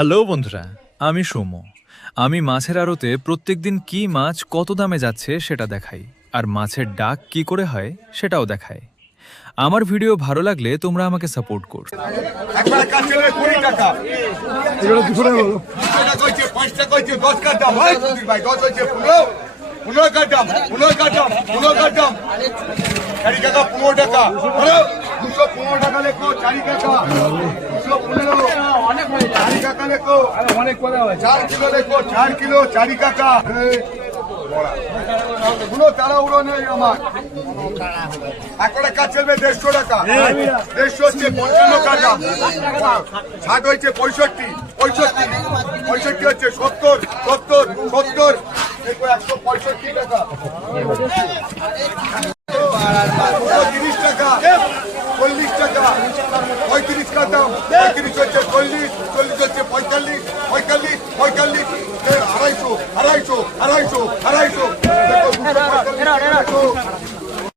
Hello বন্ধুরা, আমি সৌম্য। আমি মাছের আড়তে প্রত্যেকদিন কি মাছ কত দামে যাচ্ছে সেটা দেখাই, আর মাছের ডাক কি করে হয় সেটাও দেখাই। আমার ভিডিও ভালো লাগলে তোমরা আমাকে সাপোর্ট করো। একবার কাছে 20 টাকা এগুলো দুশো টাকা বলো। টাকা কইছে 5 টাকা কইছে 10 টাকা ভাই সুধীর ভাই 10 হইছে 15 15 কাটাম 15 কাটাম 15 কাটাম 4 টাকা 15 টাকা বলো 215 টাকা লেখো 4 টাকা 215 অনেক হয়ে যায় 4 টাকা লেখো অনেক কথা হয় 4 কিলো লেখো 4 কিলো 4 টাকা কোনো তাড়াহুড়ো নেই আমার একটা কাজ চলবে 150 টাকা 150 হচ্ছে 55 টাকা 60 হচ্ছে 65 65 65 হচ্ছে 70 70 70 দেখো 165 টাকা 30 টাকা 40 টাকা 35 কাটাম 35 হচ্ছে 40 40 হচ্ছে 45 45 45 250 250 250 দেখো